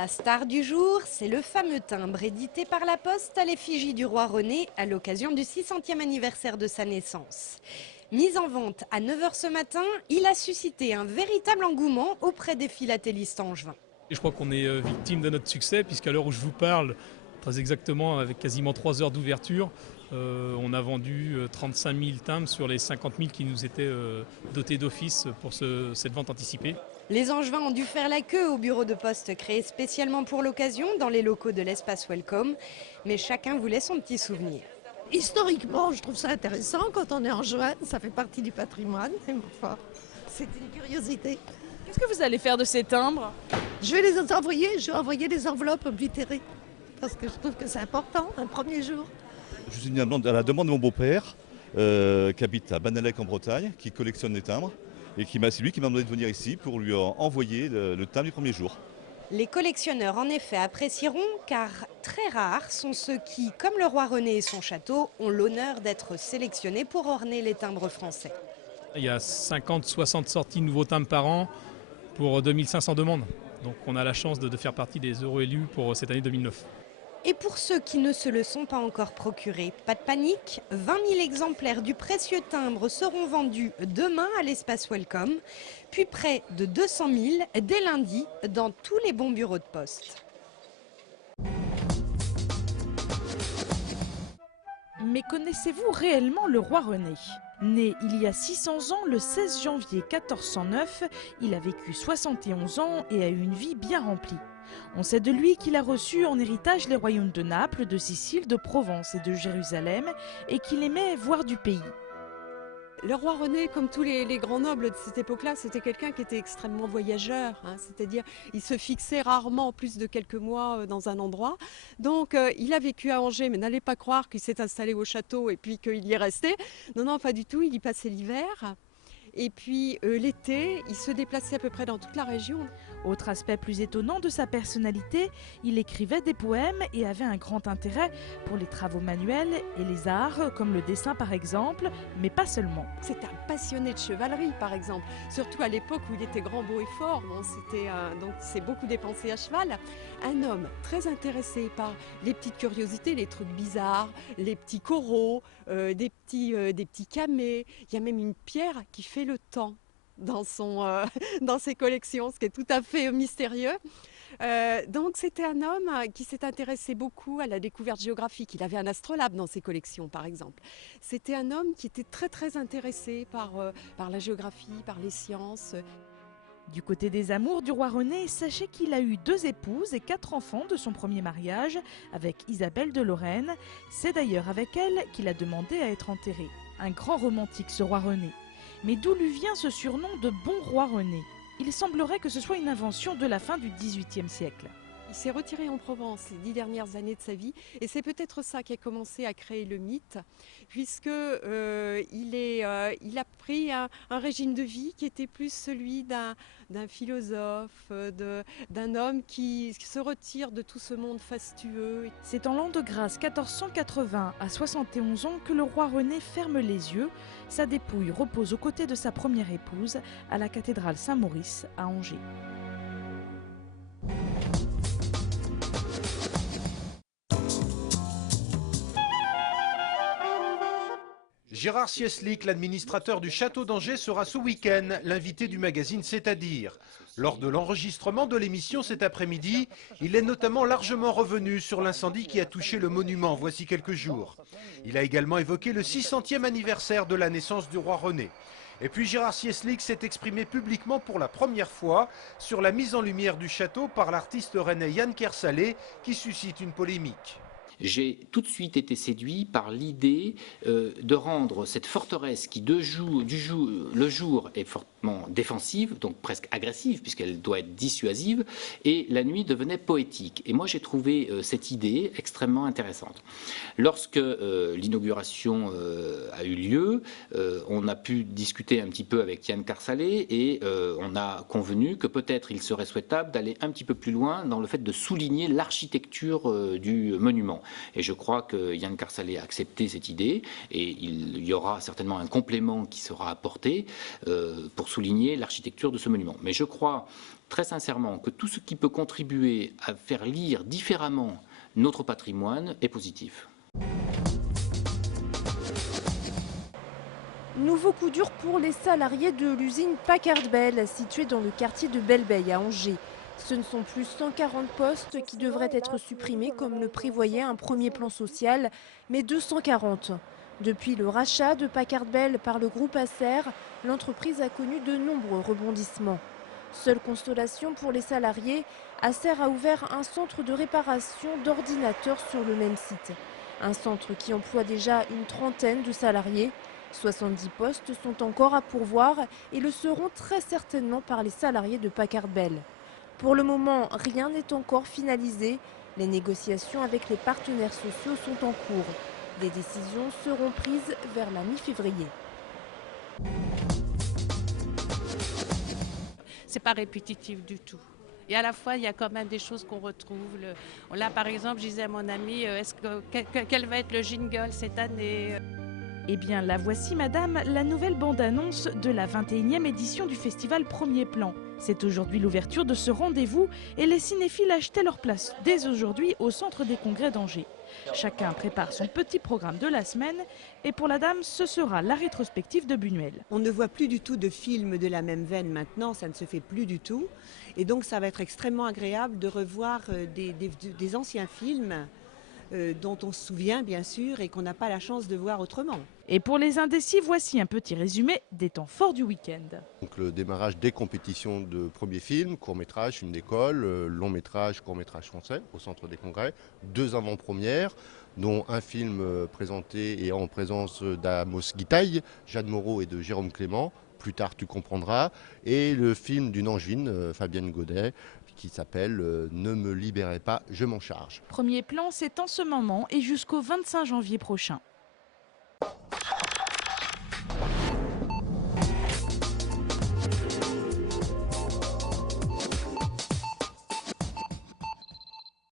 La star du jour, c'est le fameux timbre édité par la Poste à l'effigie du roi René à l'occasion du 600e anniversaire de sa naissance. Mis en vente à 9 h ce matin, il a suscité un véritable engouement auprès des philatélistes angevins. Et je crois qu'on est victime de notre succès, puisqu'à l'heure où je vous parle, très exactement avec quasiment 3 heures d'ouverture, on a vendu 35 000 timbres sur les 50 000 qui nous étaient dotés d'office pour cette vente anticipée. Les Angevins ont dû faire la queue au bureau de poste créé spécialement pour l'occasion dans les locaux de l'espace Welcome, mais chacun voulait son petit souvenir. Historiquement, je trouve ça intéressant quand on est angevin, ça fait partie du patrimoine, enfin, c'est une curiosité. Qu'est-ce que vous allez faire de ces timbres? Je vais les envoyer, je vais envoyer des enveloppes oblitérées, parce que je trouve que c'est important, un premier jour. Je suis venu à la demande de mon beau-père, qui habite à Banalec en Bretagne, qui collectionne les timbres, et c'est lui qui m'a demandé de venir ici pour lui envoyer le timbre du premier jour. Les collectionneurs en effet apprécieront car très rares sont ceux qui, comme le roi René et son château, ont l'honneur d'être sélectionnés pour orner les timbres français. Il y a 50-60 sorties de nouveaux timbres par an pour 2500 demandes. Donc on a la chance de faire partie des heureux élus pour cette année 2009. Et pour ceux qui ne se le sont pas encore procurés, pas de panique, 20 000 exemplaires du précieux timbre seront vendus demain à l'espace Welcome, puis près de 200 000 dès lundi dans tous les bons bureaux de poste. Mais connaissez-vous réellement le roi René? Né il y a 600 ans, le 16 janvier 1409, il a vécu 71 ans et a eu une vie bien remplie. On sait de lui qu'il a reçu en héritage les royaumes de Naples, de Sicile, de Provence et de Jérusalem, et qu'il aimait voir du pays. Le roi René, comme tous les grands nobles de cette époque-là, c'était quelqu'un qui était extrêmement voyageur, c'est-à-dire il se fixait rarement plus de quelques mois dans un endroit. Donc il a vécu à Angers, mais n'allez pas croire qu'il s'est installé au château et puis qu'il y est resté. Non, non, pas du tout, il y passait l'hiver. Et puis l'été, il se déplaçait à peu près dans toute la région. Autre aspect plus étonnant de sa personnalité, il écrivait des poèmes et avait un grand intérêt pour les travaux manuels et les arts, comme le dessin par exemple, mais pas seulement. C'était un passionné de chevalerie par exemple, surtout à l'époque où il était grand, beau et fort. Bon, donc il s'est beaucoup dépensé à cheval. Un homme très intéressé par les petites curiosités, les trucs bizarres, les petits coraux, des petits camées. Il y a même une pierre qui fait le temps dans ses collections, ce qui est tout à fait mystérieux. Donc c'était un homme qui s'est intéressé beaucoup à la découverte géographique. Il avait un astrolabe dans ses collections par exemple. C'était un homme qui était très très intéressé par la géographie, par les sciences. Du côté des amours du roi René, sachez qu'il a eu 2 épouses et 4 enfants de son premier mariage avec Isabelle de Lorraine. C'est d'ailleurs avec elle qu'il a demandé à être enterré. Un grand romantique ce roi René. Mais d'où lui vient ce surnom de Bon Roi René? Il semblerait que ce soit une invention de la fin du XVIIIe siècle. Il s'est retiré en Provence les 10 dernières années de sa vie et c'est peut-être ça qui a commencé à créer le mythe, puisque il a pris un régime de vie qui était plus celui d'un philosophe, d'un homme qui se retire de tout ce monde fastueux. C'est en l'an de grâce 1480 à 71 ans que le roi René ferme les yeux. Sa dépouille repose aux côtés de sa première épouse à la cathédrale Saint-Maurice à Angers. Gérard Sieslik, l'administrateur du château d'Angers, sera ce week-end l'invité du magazine C'est-à-dire. Lors de l'enregistrement de l'émission cet après-midi, il est notamment largement revenu sur l'incendie qui a touché le monument voici quelques jours. Il a également évoqué le 600e anniversaire de la naissance du roi René. Et puis Gérard Sieslik s'est exprimé publiquement pour la première fois sur la mise en lumière du château par l'artiste rennais Yann Kersalé qui suscite une polémique. J'ai tout de suite été séduit par l'idée de rendre cette forteresse qui le jour est fortement défensive, donc presque agressive puisqu'elle doit être dissuasive, et la nuit devenait poétique. Et moi j'ai trouvé cette idée extrêmement intéressante. Lorsque l'inauguration a eu lieu, on a pu discuter un petit peu avec Yann Kersalé et on a convenu que peut-être il serait souhaitable d'aller un petit peu plus loin dans le fait de souligner l'architecture du monument. Et je crois que Yann Kersalé a accepté cette idée et il y aura certainement un complément qui sera apporté pour souligner l'architecture de ce monument. Mais je crois très sincèrement que tout ce qui peut contribuer à faire lire différemment notre patrimoine est positif. Nouveau coup dur pour les salariés de l'usine Packard Bell, située dans le quartier de Belle-Beille à Angers. Ce ne sont plus 140 postes qui devraient être supprimés comme le prévoyait un premier plan social, mais 240. Depuis le rachat de Packard Bell par le groupe Acer, l'entreprise a connu de nombreux rebondissements. Seule consolation pour les salariés, Acer a ouvert un centre de réparation d'ordinateurs sur le même site. Un centre qui emploie déjà une trentaine de salariés. 70 postes sont encore à pourvoir et le seront très certainement par les salariés de Packard Bell. Pour le moment, rien n'est encore finalisé. Les négociations avec les partenaires sociaux sont en cours. Des décisions seront prises vers la mi-février. C'est pas répétitif du tout. Et à la fois, il y a quand même des choses qu'on retrouve. Là, par exemple, je disais à mon ami, quel va être le jingle cette année ? Eh bien, la voici, madame, la nouvelle bande-annonce de la 21e édition du festival Premier Plan. C'est aujourd'hui l'ouverture de ce rendez-vous et les cinéphiles achetaient leur place dès aujourd'hui au Centre des Congrès d'Angers. Chacun prépare son petit programme de la semaine et pour la dame, ce sera la rétrospective de Buñuel. On ne voit plus du tout de films de la même veine maintenant, ça ne se fait plus du tout. Et donc ça va être extrêmement agréable de revoir des anciens films dont on se souvient bien sûr et qu'on n'a pas la chance de voir autrement. Et pour les indécis, voici un petit résumé des temps forts du week-end. Donc le démarrage des compétitions de premiers films, court-métrage, film d'école, long-métrage, court-métrage français au Centre des Congrès, 2 avant-premières, dont un film présenté et en présence d'Amos Guitaille, Jeanne Moreau et de Jérôme Clément, Plus tard tu comprendras, et le film d'une Angevine, Fabienne Godet, qui s'appelle « Ne me libérez pas, je m'en charge ». Premier Plan, c'est en ce moment et jusqu'au 25 janvier prochain.